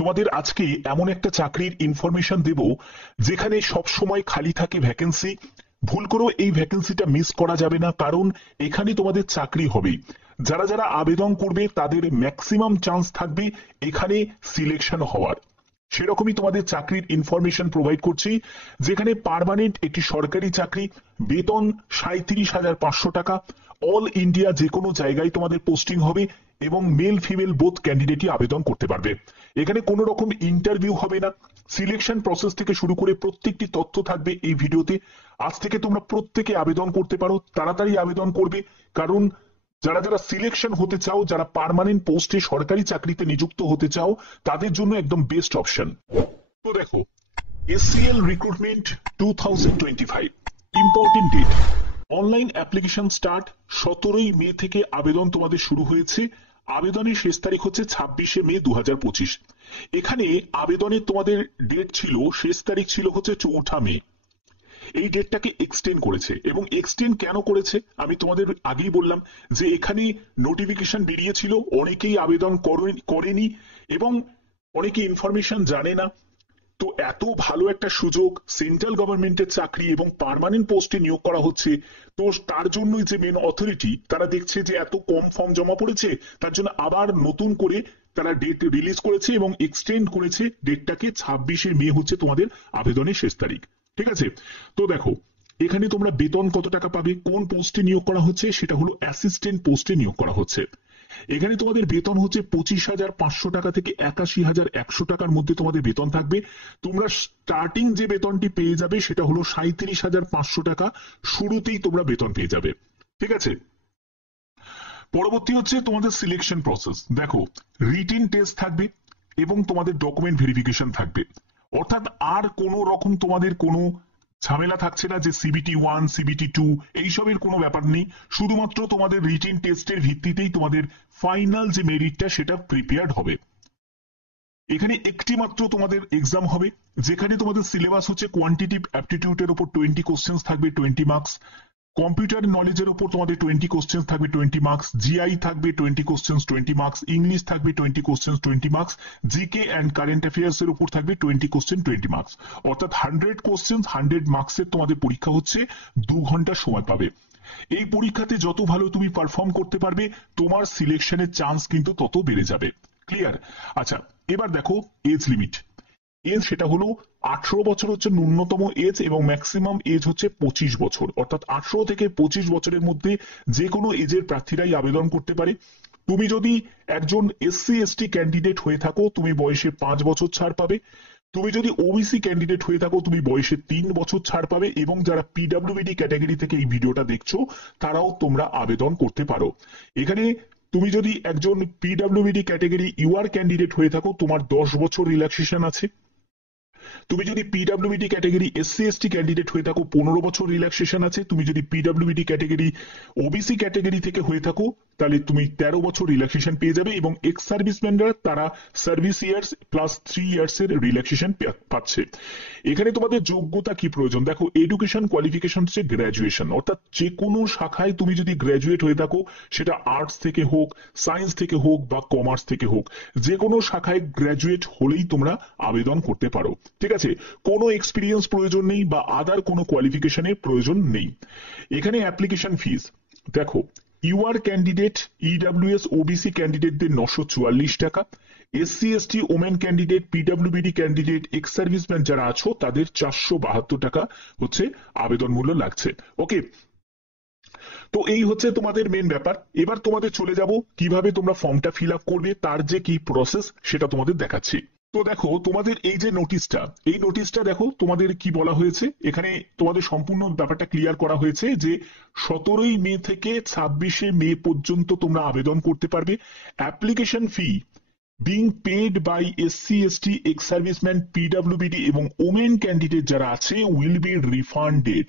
তোমাদের আজকে এমন একটা চাকরির ইনফরমেশন দেব যেখানে সব সময় খালি থাকে ভ্যাকেন্সি। ভুল করেও এই ভ্যাকেন্সিটা মিস করা যাবে না, কারণ এখানে তোমাদের চাকরি হবে। যারা যারা আবেদন করবে তাদের ম্যাক্সিমাম চান্স থাকবে এখানে সিলেকশন হওয়ার। সেরকমই তোমাদের চাকরির ইনফরমেশন প্রোভাইড করছি, যেখানে পার্মানেন্ট একটি সরকারি চাকরি, বেতন 37,500 টাকা। অল ইন্ডিয়া যে কোনো জায়গায় তোমাদের পোস্টিং হবে এবং মেল ফিমেল বোথ ক্যান্ডিডেটই আবেদন করতে পারবে। এখানে কোনো রকম ইন্টারভিউ হবে না। সিলেকশন প্রসেস থেকে শুরু করে প্রত্যেকটি তথ্য থাকবে এই ভিডিওতে। আজ থেকে তোমরা প্রত্যেকে আবেদন করতে পারো, তাড়াতাড়ি আবেদন করবে, কারণ যারা যারা সিলেকশন হতে চাও, যারা পার্মানেন্ট পোস্টে সরকারি চাকরিতে নিযুক্ত হতে চাও, তাদের জন্য একদম বেস্ট অপশন। তো দেখো, SCL recruitment 2025 important date. Online application start 17ই মে থেকে আবেদন তোমাদের শুরু হয়েছে। আবেদনের শেষ তারিখ হচ্ছে 26শে মে 2025। এখানে আবেদনের তোমাদের ডেট ছিল, শেষ তারিখ ছিল হচ্ছে 4ঠা মে। এই ডেটটাকে এক্সটেন্ড করেছে, এবং এক্সটেন্ড কেন করেছে আমি তোমাদের আগেই বললাম যে এখানে নোটিফিকেশন বেরিয়েছিল, অনেকেই আবেদন করেনি এবং অনেকে ইনফরমেশন জানে না। তো এত ভালো একটা সুযোগ, সেন্ট্রাল গভর্নমেন্টের চাকরি এবং পার্মানেন্ট পোস্টে নিয়োগ করা হচ্ছে, তো তার জন্যই যে মেন অথরিটি তারা দেখছে যে এত কম ফর্ম জমা পড়েছে, তার জন্য আবার নতুন করে তারা ডেট রিলিজ করেছে এবং এক্সটেন্ড করেছে ডেটটাকে। 26শে মে হচ্ছে তোমাদের আবেদনের শেষ তারিখ। ঠিক আছে? তো দেখো, এখানে তোমরা বেতন কত টাকা পাবে, কোন পোস্টে নিয়োগ করা হচ্ছে, সেটা হলো অ্যাসিস্ট্যান্ট পোস্টে নিয়োগ করা হচ্ছে। এখানে তোমাদের বেতন হচ্ছে 25,500 টাকা থেকে 81,100 টাকার মধ্যে তোমাদের বেতন থাকবে। তোমরা স্টার্টিং যে বেতনটি পেয়ে যাবে সেটা হলো 37,500 টাকা, শুরুতেই তোমরা বেতন পেয়ে যাবে। ঠিক আছে? পরবর্তী হচ্ছে তোমাদের সিলেকশন প্রসেস। দেখো, রিটেন টেস্ট থাকবে এবং তোমাদের ডকুমেন্ট ভেরিফিকেশন থাকবে। অর্থাৎ আর কোনো রকম তোমাদের কোনো ঝামেলা থাকছে না যে CBT 1 CBT 2 এইসবের কোনো ব্যাপার নেই। শুধুমাত্র তোমাদের রিটেন টেস্টের ভিত্তিতেই তোমাদের ফাইনাল যে মেরিটটা সেটা প্রিপেয়ার্ড হবে। এখানে একটি মাত্র তোমাদের এক্সাম হবে, যেখানে তোমাদের সিলেবাস হচ্ছে কোয়ান্টিটিভ অ্যাপটিটিউডের উপর 20 কোশ্চেন্স থাকবে 20 মার্কস, কম্পিউটার নলেজের উপর তোমাদের 20 কোশ্চেন্স থাকবে 20 মার্কস, জিআই থাকবে 20 কোশ্চেন্স 20 মার্কস, ইংলিশ থাকবে 20 questions 20 marks, GK and current affairs এর উপর থাকবে 20 কোশ্চেন 20 মার্কস। অর্থাৎ 100 কোশ্চেন্স 100 মার্কসের তোমাদের পরীক্ষা হচ্ছে, 2 ঘন্টা সময় পাবে। এই পরীক্ষাতে যত ভালো তুমি পারফর্ম করতে পারবে, তোমার সিলেকশনের চান্স কিন্তু তত বেড়ে যাবে। ক্লিয়ার? আচ্ছা, এবার দেখো এজ লিমিট। এজ সেটা হলো 18 বছর হচ্ছে ন্যূনতম এজ এবং ম্যাক্সিমাম এজ হচ্ছে 25 বছর। অর্থাৎ 18 থেকে 25 বছরের মধ্যে যে কোনো এজের প্রার্থীরাই আবেদন করতে পারে। তুমি যদি একজন SC/ST ক্যান্ডিডেট হয়ে থাকো, তুমি বয়সে 5 বছর ছাড় পাবে। তুমি যদি OBC ক্যান্ডিডেট হয়ে থাকো, তুমি বয়সে 3 বছর ছাড় পাবে। এবং যারা PWD ক্যাটাগরি থেকে এই ভিডিওটা দেখছো, তারাও তোমরা আবেদন করতে পারো। এখানে তুমি যদি একজন PWD ক্যাটাগরি UR ক্যান্ডিডেট হয়ে থাকো, তোমার 10 বছর রিল্যাক্সেশন আছে। তুমি যদি PWD ক্যাটাগরি SC/ST ক্যান্ডিডেট হয়ে থাকো, 15 বছর রিল্যাক্সেশন আছে। তুমি যদি PWD ক্যাটাগরি OBC ক্যাটাগরি থেকে হয়ে থাকো, তাহলে তুমি 13 বছর রিল্যাক্সেশন পেয়ে যাবে। এবং এক্স সার্ভিসম্যানরা তারা সার্ভিস ইয়ার্স প্লাস 3 ইয়ার্স এর রিল্যাক্সেশন পাচ্ছে। এখানে তোমাদের যোগ্যতা কি প্রয়োজন? দেখো, এডুকেশন কোয়ালিফিকেশন হচ্ছে গ্র্যাজুয়েশন। অর্থাৎ যে কোনো শাখায় তুমি যদি গ্র্যাজুয়েট হয়ে থাকো, সেটা আর্টস থেকে হোক, সায়েন্স থেকে হোক বা কমার্স থেকে হোক, যে কোনো শাখায় গ্র্যাজুয়েট হলেই তোমরা আবেদন করতে পারো। ঠিক আছে? কোনো এক্সপিরিয়েন্স প্রয়োজন নেই বা আদার কোনো কোয়ালিফিকেশনের প্রয়োজন নেই। এখানে অ্যাপ্লিকেশন ফিস দেখো, UR ক্যান্ডিডেট, EWS OBC ক্যান্ডিডেটদের 944 টাকা, SC/ST women candidate, PWD candidate, ex serviceman যারা আছো তাদের 472 টাকা হচ্ছে আবেদন মূল্য লাগছে। ওকে, তো এই হচ্ছে তোমাদের মেন ব্যাপার। এবার তোমাদের চলে যাব কিভাবে তোমরা ফর্মটা ফিল আপ করবে, তার যে কি প্রসেস সেটা তোমাদের দেখাচ্ছি। তো দেখো, তোমাদের এই যে নোটিশটা, এই নোটিশটা দেখো তোমাদের কি বলা হয়েছে। এখানে তোমাদের সম্পূর্ণ ব্যাপারটা ক্লিয়ার করা হয়েছে যে 17ই মে থেকে 26শে মে পর্যন্ত তোমরা আবেদন করতে পারবে। Application fee being paid by SC/ST ex serviceman, PWD এবং ওমেন ক্যান্ডিডেট যারা আছে উইল বি রিফান্ডেড।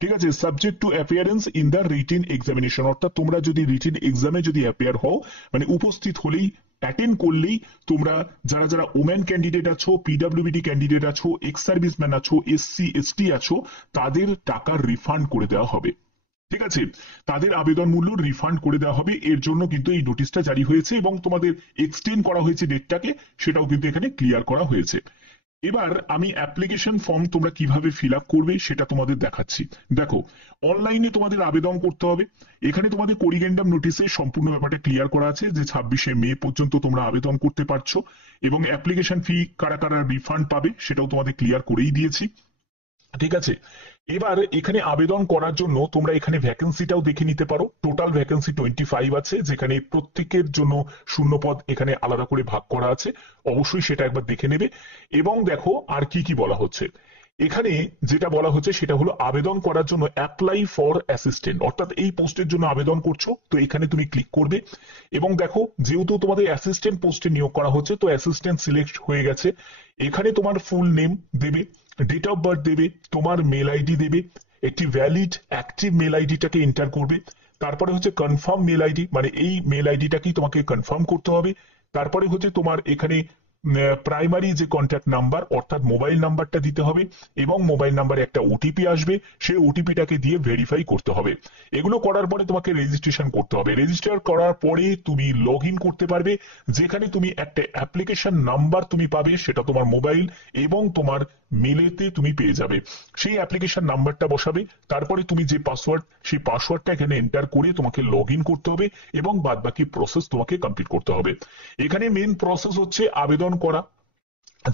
ঠিক আছে? Subject to appearance in the written examination. অর্থাৎ তোমরা যদি রিটেন এক্সামে যদি অ্যাপিয়ার হও, মানে উপস্থিত হলেই, অ্যাটেন্ড করলেই, তোমরা যারা যারা ওমেন ক্যান্ডিডেট আছো, PWD ক্যান্ডিডেট আছো, এক্স সার্ভিসম্যান আছো, SC/ST আছো, তাদের টাকা রিফান্ড করে দেওয়া হবে। ঠিক আছে, তাদের আবেদন মূল্য রিফান্ড করে দেওয়া হবে, এর জন্য কিন্তু এই নোটিশটা জারি হয়েছে এবং তোমাদের এক্সটেন্ড করা হয়েছে ডেটটাকে, সেটাও কিন্তু এখানে ক্লিয়ার করা হয়েছে। এবার আমি অ্যাপ্লিকেশন ফর্ম তোমরা কিভাবে ফিল আপ করবে সেটা তোমাদের দেখাচ্ছি। দেখো, অনলাইনে তোমাদের আবেদন করতে হবে। এখানে তোমাদের করিগেন্ডাম নোটিশে সম্পূর্ণ ব্যাপারটা ক্লিয়ার করা আছে যে 26শে মে পর্যন্ত তোমরা আবেদন করতে পারছো এবং অ্যাপ্লিকেশন ফি কারা কারা রিফান্ড পাবে সেটাও তোমাদের ক্লিয়ার করেই দিয়েছি। ঠিক আছে, এবার এখানে আবেদন করার জন্য তোমরা এখানে ভ্যাকেন্সিটাও দেখে নিতে পারো। টোটাল ভ্যাকেন্সি 25 আছে, যেখানে প্রত্যেকের জন্য শূন্যপদ এখানে আলাদা করে ভাগ করা আছে, অবশ্যই সেটা একবার দেখে নেবে। এবং দেখো আর কি কি বলা হচ্ছে এখানে। যেটা বলা হচ্ছে সেটা হলো আবেদন করার জন্য অ্যাপ্লাই ফর অ্যাসিস্ট্যান্ট, অর্থাৎ এই পোস্টের জন্য আবেদন করছো তো এখানে তুমি ক্লিক করবে এবং দেখো যেহেতু তোমাদের অ্যাসিস্ট্যান্ট পোস্টে নিয়োগ করা হচ্ছে তো অ্যাসিস্ট্যান্ট সিলেক্ট হয়ে গেছে। এখানে তোমার ফুল নেম দেবে, ডেট অফ বার্থ দেবে, তোমার মেল আইডি দেবে, একটি ভ্যালিড অ্যাক্টিভ মেল আইডিটাকে এন্টার করবে, তারপরে হচ্ছে কনফার্ম মেল আইডি, মানে এই মেল আইডিটাকেই তোমাকে কনফার্ম করতে হবে। তারপরে হচ্ছে তোমার এখানে প্রাইমারি যে কন্ট্যাক্ট নাম্বার অর্থাৎ মোবাইল নাম্বারটা দিতে হবে এবং মোবাইল নাম্বারে একটা ওটিপি আসবে, সেই ওটিপিটাকে দিয়ে ভেরিফাই করতে হবে। এগুলো করার পরে তোমাকে রেজিস্ট্রেশন করতে হবে। রেজিস্টার করার পরে তুমি লগ ইন করতে পারবে, যেখানে তুমি একটা অ্যাপ্লিকেশন নাম্বার তুমি পাবে, সেটা তোমার মোবাইল এবং তোমার মেলেতে তুমি পেয়ে যাবে। সেই অ্যাপ্লিকেশন নাম্বারটা বসাবে, তারপরে তুমি যে পাসওয়ার্ড, সেই পাসওয়ার্ডটা এখানে এন্টার করে তোমাকে লগ ইন করতে হবে এবং বাদবাকি প্রসেস তোমাকে কমপ্লিট করতে হবে। এখানে মেন প্রসেস হচ্ছে আবেদন করা,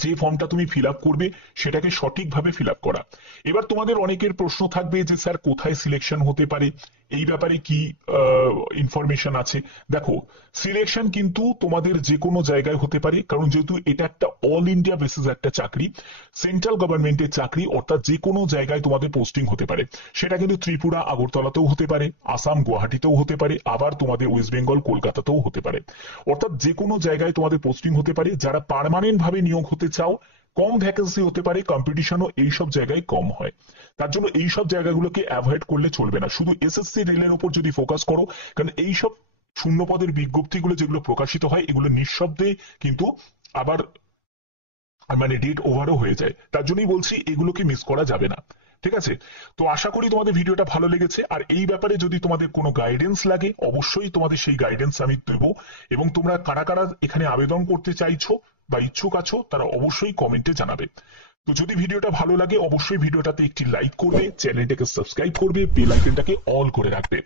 যে ফর্মটা তুমি ফিল আপ করবে সেটাকে সঠিকভাবে ফিল আপ করা। এবার তোমাদের অনেকের প্রশ্ন থাকবে যে স্যার কোথায় সিলেকশন হতে পারে, এই ব্যাপারে কি ইনফরমেশন আছে। দেখো, সিলেকশন কিন্তু তোমাদের যে কোনো জায়গায় হতে পারে, কারণ যেহেতু এটা একটা অল ইন্ডিয়া বেসিস একটা চাকরি, সেন্ট্রাল গভর্নমেন্টের চাকরি, অর্থাৎ যে কোনো জায়গায় তোমাদের পোস্টিং হতে পারে। সেটা কিন্তু ত্রিপুরা আগরতলাতেও হতে পারে, আসাম গুয়াহাটিতেও হতে পারে, আবার তোমাদের ওয়েস্ট বেঙ্গল কলকাতাতেও হতে পারে। অর্থাৎ যে কোনো জায়গায় তোমাদের পোস্টিং হতে পারে। যারা পার্মানেন্ট ভাবে নিয়োগ হতে চাও, কম ভ্যাকেন্সি হতে পারে, কম্পিটিশনও এইসব জায়গায় কম হয়, তার জন্য এইসব জায়গাগুলোকে অ্যাভয়েড করলে চলবে না। শুধু এসএসসি রেলের উপর যদি ফোকাস করো, কারণ এইসব শূন্য পদের বিজ্ঞপ্তিগুলো যেগুলো প্রকাশিত হয় এগুলো নিঃশব্দে কিন্তু আবার মানে ডেট ওভারও হয়ে যায়, তার জন্যই বলছি এগুলোকে মিস করা যাবে না। ঠিক আছে, তো আশা করি তোমাদের ভিডিওটা ভালো লেগেছে। আর এই ব্যাপারে যদি তোমাদের কোনো গাইডেন্স লাগে অবশ্যই তোমাদের সেই গাইডেন্স আমি দেবো। এবং তোমরা কারা কারা এখানে আবেদন করতে চাইছো বা ইচ্ছুক আছো তারা অবশ্যই কমেন্টে জানাবে। তো যদি ভিডিওটা ভালো লাগে অবশ্যই ভিডিওটাতে একটি লাইক করবে, চ্যানেলটাকে সাবস্ক্রাইব করবে, বেল আইকনটাকে অল করে রাখবে।